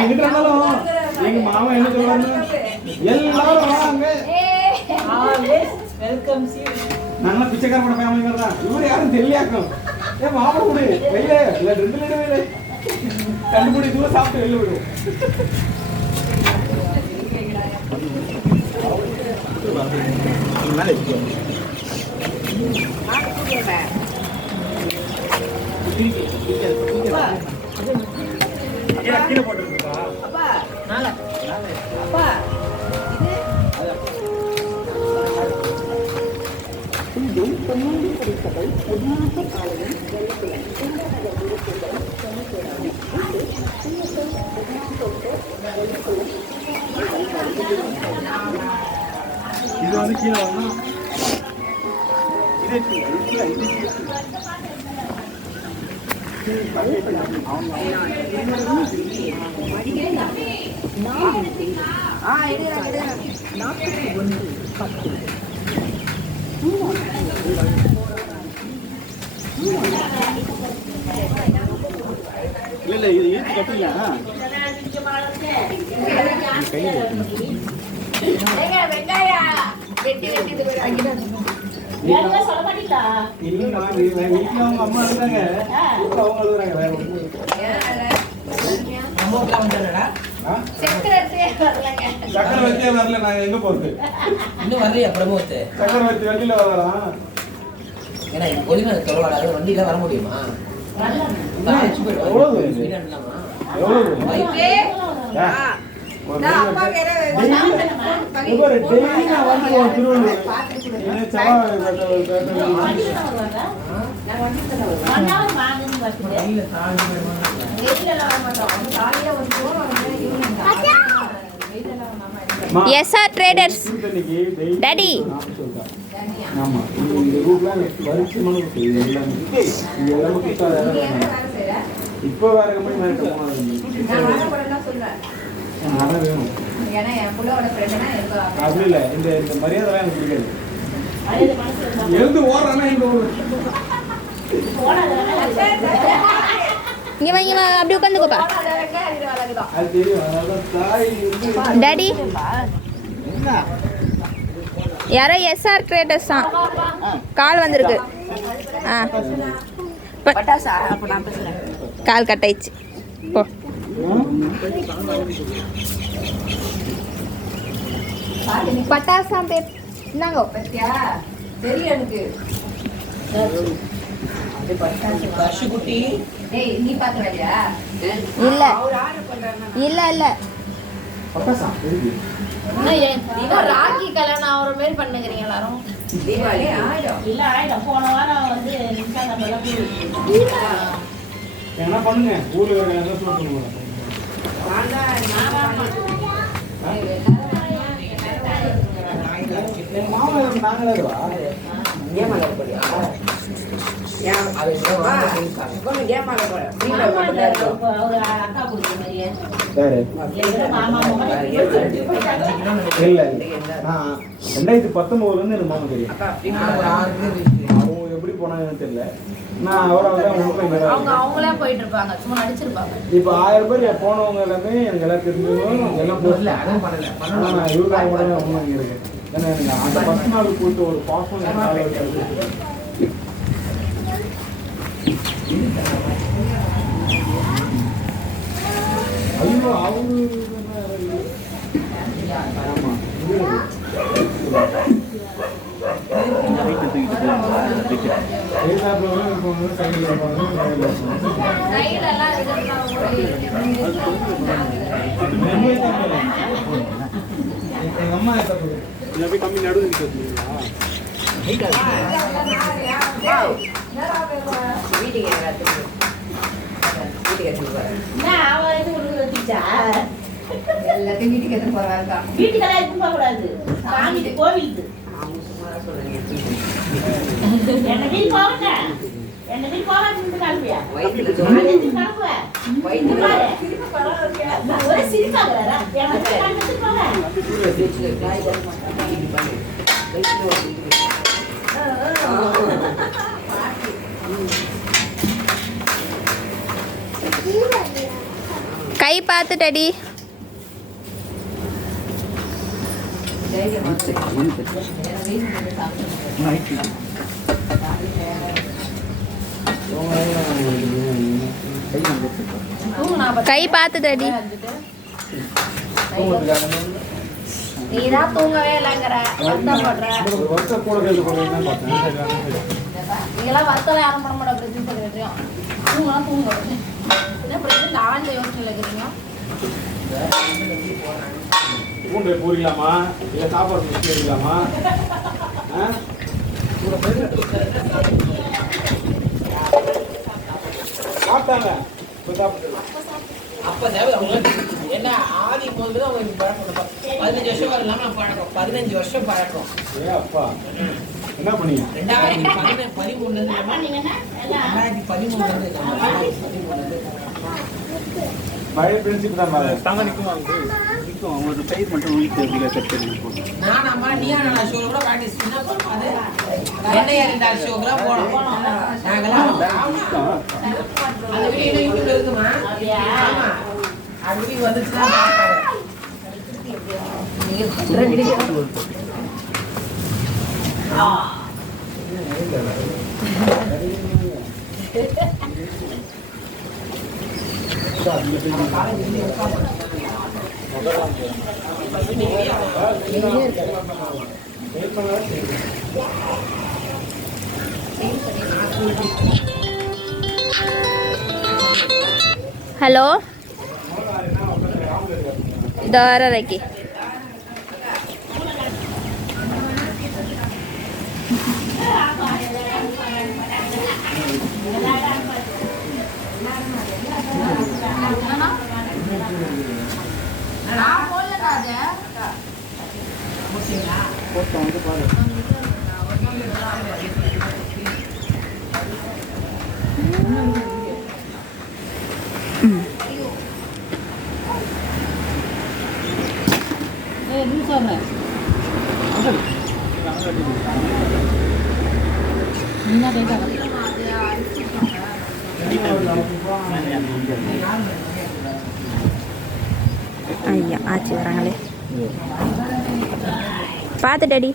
எங்கிட்ட இருந்தாலும் எங்க மாமா என்ன சொல்லுவாங்க, எல்லாரும் வாங்க. நல்லா பிச்சைக்கார பட ஃபேமிலி மாதிரி தான். இவரு யாரும் தெரியலையாக்கும். ஏன் மாமா கூட வெளியில இல்லை 2 லிட்டர் வெளியில கண்டுபிடி தூரம் சாப்பிட்டு வெளில விடுவோம். கீழே போட்டுருப்பா அப்பா அப்பா பொன்னாடி படிப்பதை பொன்னாக காலையும் வெள்ளத்தையும் இது வந்து கீழே வரணும். இல்ல இது ஏற்றி கட்டிக்கலாம். அம்மா இருந்தாங்க, அவங்க அழுகுறாங்க. சக்கரை வச்சே வரல. நாங்க எங்க போறது? இன்னும் வரலையா பிரமோத்? சக்கரை வச்சு வண்டியில வரலாம். ஏன்னா ஒளிம தொலைவாடாது வண்டியில வர முடியுமா? SR traders daddy. ஆமா இந்த ரூட்ல வரிசைமான இப்போ வேற கம்பெனி மாதிரி வேணும். அப்படி இல்லை, இந்த மரியாதை எனக்கு பிடிக்காது. எழுந்து ஓடுறானா இங்க இங்க வா, இங்க வா, அப்படி உட்காந்துக்கோப்பா. அது தெரியும். அதனால தாய் டாடி யாரோ எஸ்ஆர் ட்ரேடர்ஸ் தான் கால் வந்திருக்கு. கால் கட் ஆயிடுச்சு. போ. பட்டாசாம் பேர் என்னங்க தெரியும் எனக்கு. நீ பாக்குறியா? இல்ல இல்ல இல்ல ராக்கி கல்யாணம் ஆகிற மாதிரி பண்ணுங்கிறீங்க எல்லாரும். தீபாவளி இல்ல ஆயிடும். போன வாரம் வந்து என்ன பண்ணுங்க ஊர்ல சொல்லுங்க. இல்ல 2019 வந்து எனக்கு மாமா தெரியும். அவங்க எப்படி போனாங்கன்னு தெரியல. நான் அவங்களே போயிட்டு இருப்பாங்க, சும்மா நடிச்சிருப்பாங்க. இப்ப 1000 பேர் போனவங்க எல்லாமே எனக்கு எல்லாம் தெரிஞ்சவங்க எல்லாம் போகல. இவருக்காக கூட அவங்க இருக்கு. ஏன்னா எனக்கு அந்த 10 நாள் போயிட்டு ஒரு பாசம் ஐயோ அவரு ஆமா எங்க அம்மா கம்மி நடுவு எல்லாத்தையும் வீட்டுக்கு எடுத்து போறாங்க. வீட்டுக்கெல்லாம் எடுத்து போக கூடாது. சாமிக்கு கோவிலுக்கு என்ன வீட்டு போவங்க. என்ன வீட்டு போவாங்க கால்பியா ஒரே சிரிப்பாங்க. கை பார்த்து டடி. கை பார்த்து டடி. நீதான் தூங்கவே இல்லைங்கிற வருத்தப்படுற. ஒரு வருஷம் கூட கையில் போடுறதுன்னு பார்த்தேன். நீங்களாம் வருத்தம் யாரும் பண்ண மாட்டோம். பிரச்சனை சொல்லிடுறோம். தூங்கலாம் தூங்க என்ன பிரச்சனை ஆழ்ந்த யோசனையில் இருக்கிறீங்க. பூண்டை பூரிக்கலாமா இல்லை சாப்பாடு வச்சுக்கலாமா? சாப்பிட்டாங்க இப்போ சாப்பிட்டு அப்ப தேவை அவங்களுக்கு என்ன ஆதி போது அவங்களுக்கு பழக்கம். 15 வருஷம் வரலாம பழக்கம். 15 வருஷம் பழக்கம். ஏ அப்பா என்ன பண்ணீங்க? 2013 பழைய பிரின்சிப் தான் தாங்க நிற்கும் அவங்க சைஸ் மட்டும் வீட்டில் செட் பண்ணி போடுவோம். நான் அம்மா நீயா நான் ஷோ கூட பிராக்டிஸ் பண்ணா போறோம். அது என்னையா இந்த ஷோ கூட போறோம். நாங்கலாம் அந்த வீடியோ யூடியூப்ல இருக்குமா? ஆமா அந்த வீடியோ வந்துச்சுன்னா பாருங்க. ஹலோ, இதோ வரக்கு. நான் போடலடா அது. போட்டோம் வந்து பாரு. ஐயா ஆச்சு வராங்களே. பார்த்து டடி.